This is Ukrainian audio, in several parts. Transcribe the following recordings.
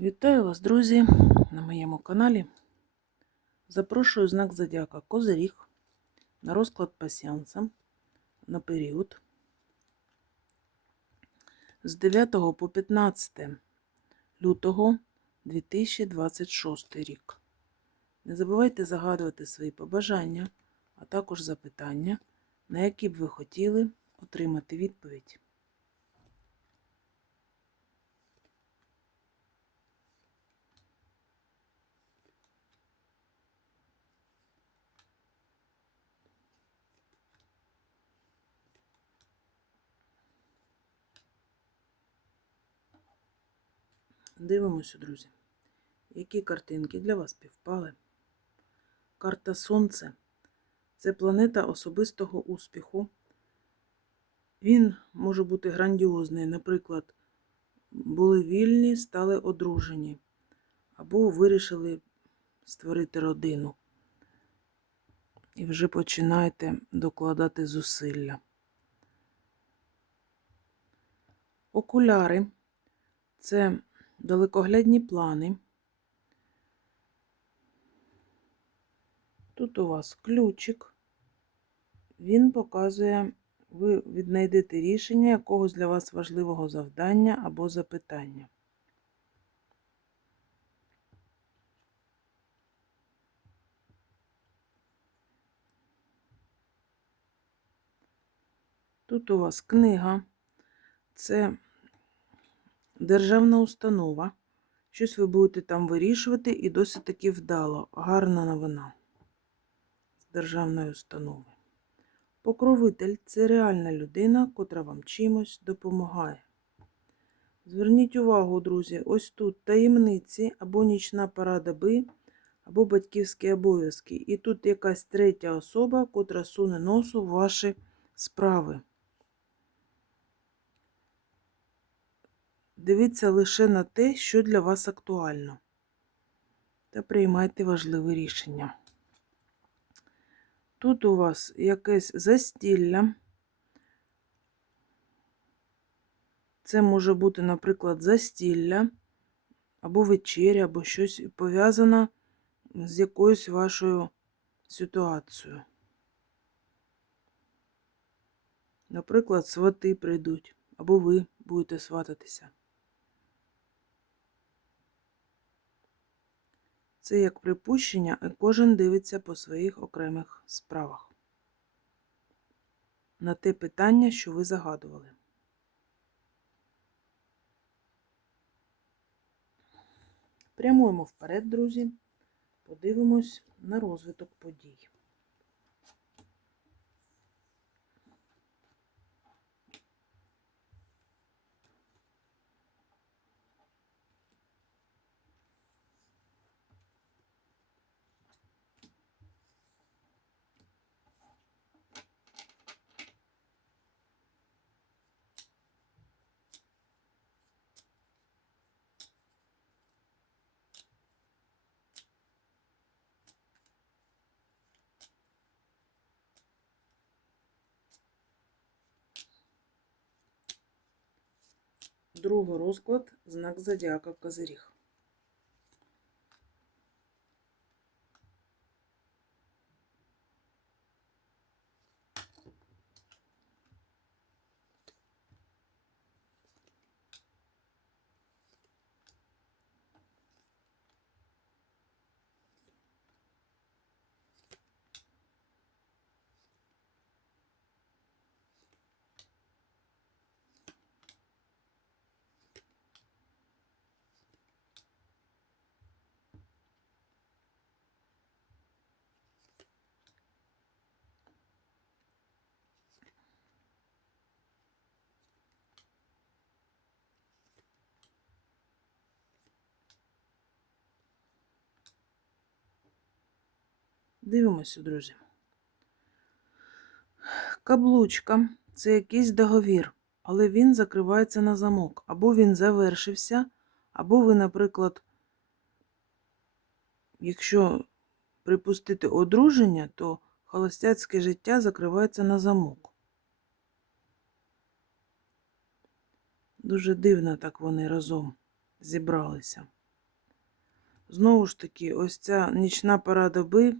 Вітаю вас, друзі, на моєму каналі. Запрошую знак Зодіака Козиріг на розклад пасіанса на період з 9 по 15 лютого 2026 рік. Не забувайте загадувати свої побажання, а також запитання, на які б ви хотіли отримати відповідь. Дивимося, друзі, які картинки для вас півпали. Карта Сонце це планета особистого успіху. Він може бути грандіозний, наприклад, були вільні, стали одружені, або вирішили створити родину. І вже починаєте докладати зусилля. Окуляри це далекоглядні плани. Тут у вас ключик. Він показує, ви віднайдете рішення якогось для вас важливого завдання або запитання. Тут у вас книга. Це державна установа. Щось ви будете там вирішувати і досить таки вдало. Гарна новина з державної установи. Покровитель це реальна людина, котра вам чимось допомагає. Зверніть увагу, друзі, ось тут таємниці або нічна пора доби, або батьківські обов'язки. І тут якась третя особа, котра суне носу в ваші справи. Дивіться лише на те, що для вас актуально, та приймайте важливе рішення. Тут у вас якесь застілля. Це може бути, наприклад, застілля, або вечеря, або щось пов'язане з якоюсь вашою ситуацією. Наприклад, свати прийдуть, або ви будете свататися. Це як припущення, і кожен дивиться по своїх окремих справах. На те питання, що ви загадували. Прямуємо вперед, друзі. Подивимось на розвиток подій. Другий розклад знак зодіака Козиріг. Дивимося, друзі. Каблучка це якийсь договір, але він закривається на замок. Або він завершився, або ви, наприклад, якщо припустити одруження, то холостяцьке життя закривається на замок. Дуже дивно так вони разом зібралися. Знову ж таки, ось ця нічна пора доби,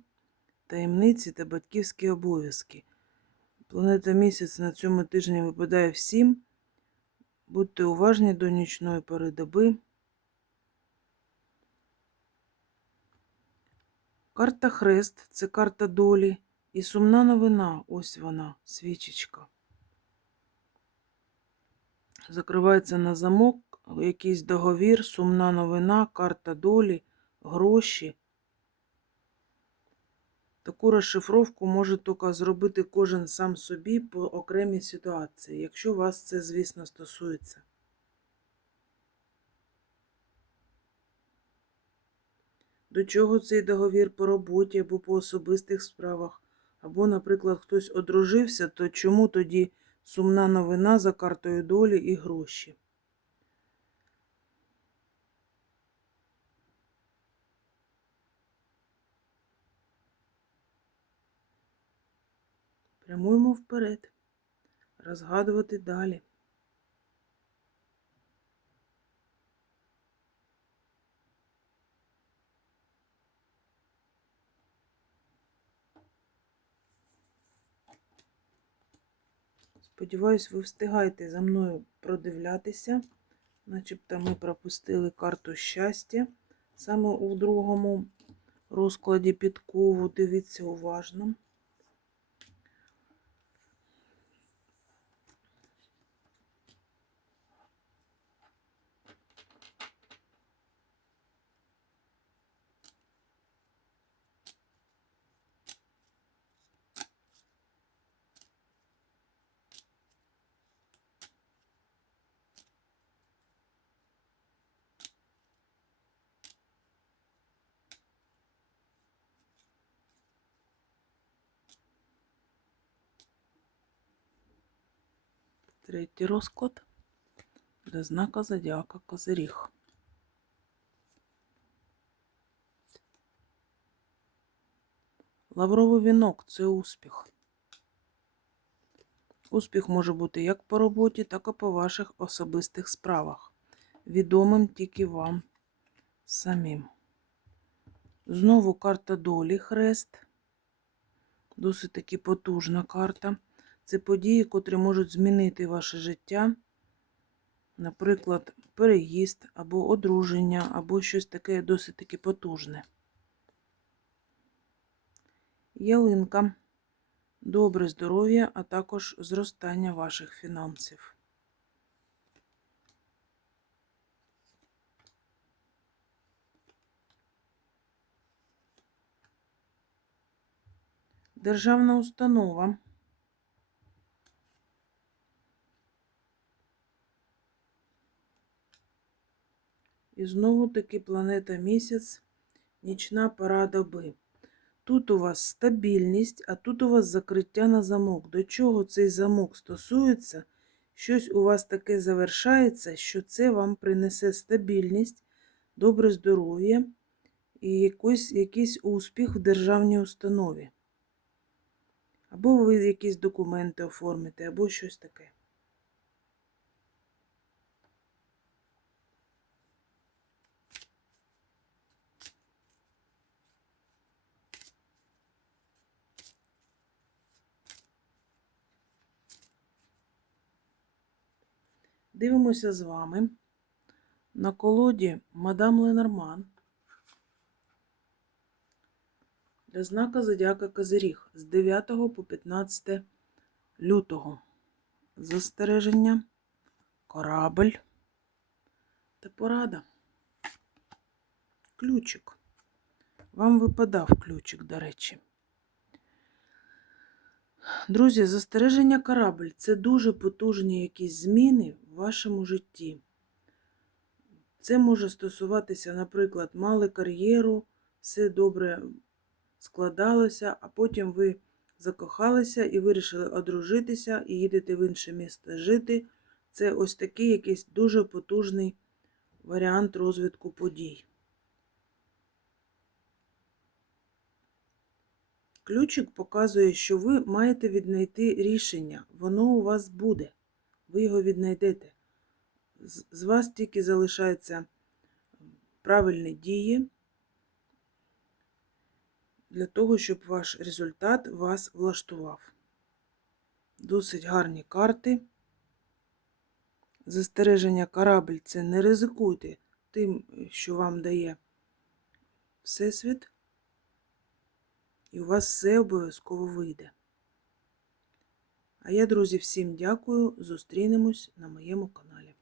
таємниці та батьківські обов'язки. Планета місяць на цьому тижні випадає всім. Будьте уважні до нічної пори доби. Карта Хрест це карта долі. І сумна новина, ось вона, свічечка. Закривається на замок, якийсь договір, сумна новина, карта долі, гроші. Таку розшифровку може тільки зробити кожен сам собі по окремій ситуації, якщо вас це, звісно, стосується. До чого цей договір по роботі або по особистих справах? Або, наприклад, хтось одружився, то чому тоді сумна новина за картою долі і гроші? Прямуємо вперед, розгадувати далі. Сподіваюсь, ви встигаєте за мною продивлятися. Начебто ми пропустили карту щастя. Саме у другому розкладі підкову. Дивіться уважно. Третій розклад для знака Зодіака Козиріг. Лавровий вінок це успіх. Успіх може бути як по роботі, так і по ваших особистих справах. Відомим тільки вам самим. Знову карта долі хрест. Досить таки потужна карта. Це події, котрі можуть змінити ваше життя. Наприклад, переїзд або одруження, або щось таке досить таки потужне. Ялинка. Добре здоров'я, а також зростання ваших фінансів. Державна установа. І знову таки планета місяць, нічна пора доби. Тут у вас стабільність, а тут у вас закриття на замок. До чого цей замок стосується, щось у вас таке завершається, що це вам принесе стабільність, добре здоров'я і якийсь, якийсь успіх в державній установі. Або ви якісь документи оформите, або щось таке. Дивимося з вами на колоді Мадам Ленорман для знака Зодіака Козиріг з 9 по 15 лютого. Застереження, корабль та порада. Ключик. Вам випадав ключик, до речі. Друзі, застереження корабль це дуже потужні якісь зміни в вашому житті. Це може стосуватися, наприклад, мали кар'єру, все добре складалося, а потім ви закохалися і вирішили одружитися і їдете в інше місто жити. Це ось такий якийсь дуже потужний варіант розвитку подій. Ключик показує, що ви маєте віднайти рішення. Воно у вас буде. Ви його віднайдете. З вас тільки залишаються правильні дії, для того, щоб ваш результат вас влаштував. Досить гарні карти. Застереження корабль це не ризикуйте тим, що вам дає Всесвіт, і у вас все обов'язково вийде. А я, друзі, всім дякую. Зустрінемось на моєму каналі.